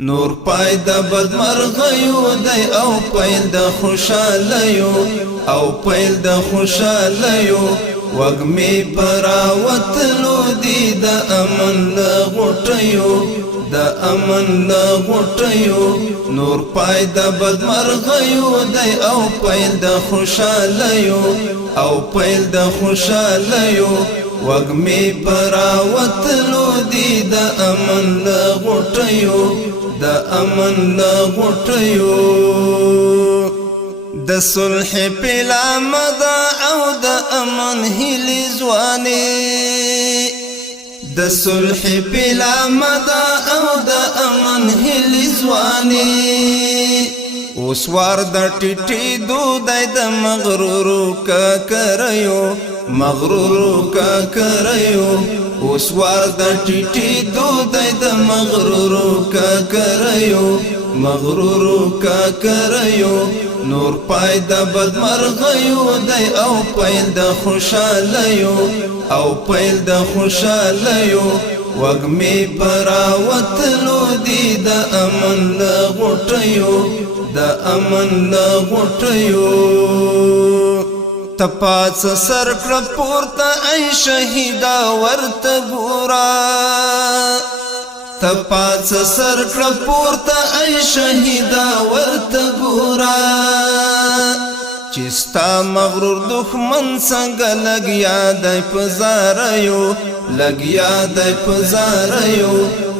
نور پای د بدمرغیو دی او پیل د خوشالیو او پیل د خوشالیو وږمې پراوتلو دي د امن له غوټیو د امن له غوټیو نور پای د بدمرغیو دی او پیل د خوشالیو او پیل د خوشالیو وږمې پراوتلو دي د امن له غوټیو د امن له غوټیو د صلح پیلامه ده او د امن هیلې ځوانې د صلح پیلامه ده او د امن هیلې ځوانې اوس وار د ټیټېدو دی د مغرورو ککریو مغرورو ککریو اوس وار د ټیټېدو دی د مغرورو ککریو مغرورو ککریو نور پای د بدمرغیو دی او پیل د خوشالیو او پیل د خوشالیو وږمې پراوتلو دي د امن له غوټیو د امن له غوټیو تپاڅ سر کړه پورته ای شهیدا ورته ګورا تپاڅ سر کړه پورته ای شهیدا ورته ګورا چې ستا مغرور دښمن څنګه لګیا دی په زاریو لګیا دی په زاریو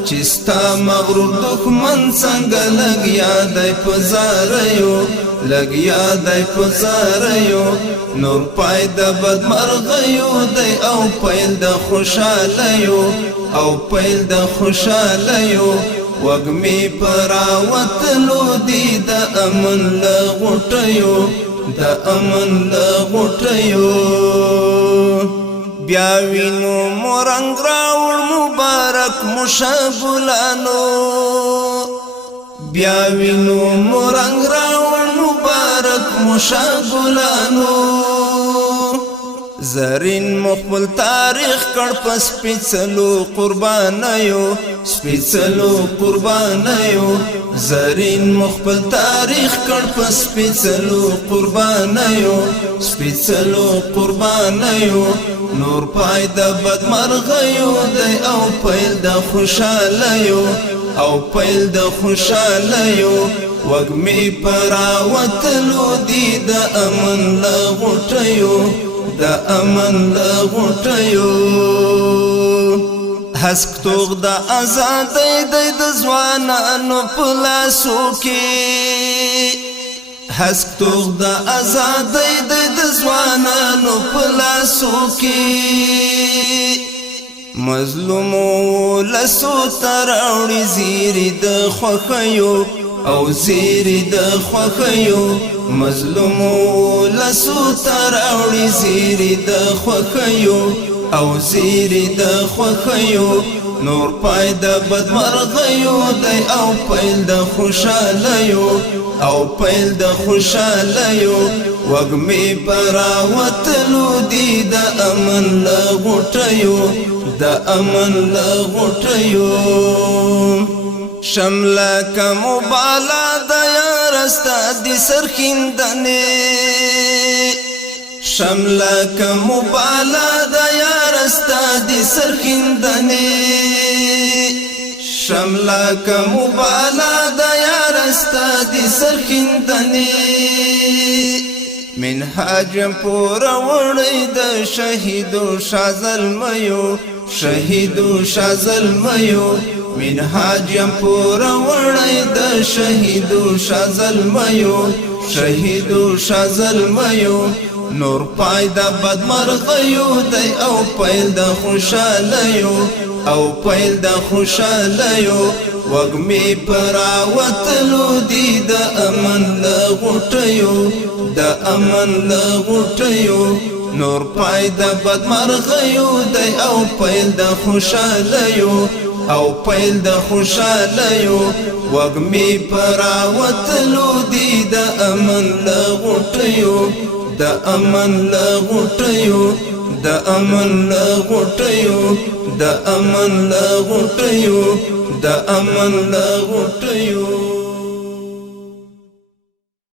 چې ستا مغرور دښمن څنګه لګیا دی په زاریو لګیا دی په زاریو نور پای د بدمرغیو دی او پیل د خوشالیو او پیل د خوشالیو وږمې پراوتلو دي د امن له غوټیو د امن له غوټیو بیا وینو مورنګ راوړ مبارک مشابلانو بیا وینو مورنګ راوړ مبارک مشابلانو زرین مخبل تاریخ کړ په سپېڅلو قربانیو سپېڅلو قربانیو زرین مخبل تاریخ کړ په سپېڅلو قربانیو سپېڅلو قربانیو نور پای د بدمرغیو دی او پیل د خوشالیو او پیل د خوشالیو وږمې پراوتلو دي د امن له غوټیو د امن له غوټیو هسک توغ د ازادۍ دی د ځوانانو په لاسو کې هسک توغ د ازادۍ دی د ځوانانو په لاسو کې مظلومو لسو ته راوړي زیري د خوښیو او زیري د خوښیو مظلومو لسو ته راوړي زیري د خوښیو او زیري د خوښیو نور پای د بدمرغیو دی او پیل د خوشالیو او پیل د خوشالیو وږمې پراوتلو دي د امن له غوټیو د امن له غوټیو شمله که مبالا د یار ستا د سرخیندنې شمله که مبالا د یار ستا د سرخیندنې شمله که مبالا د یار ستا د سرخیندنې منهاج پورا وړی د شهیدو شازلمیو شهیدو شازلمیو منهاج پورا وړی د شهیدو شازلمیو شهیدو شازلمیو نور پای د بدمرغیو دی او پیل د خوشالیو او پیل د خوشالیو وږمې پراوتلو دي د امن له غوټیو د امن له غوټیو نور پای د بدمرغیو دی او پیل د خوشالیو او پیل د خوشالیو وږمې پراوتلو دي د امن له غوټیو د امن له غوټیو د امن له غوټیو د امن له غوټیو د امن له غټیو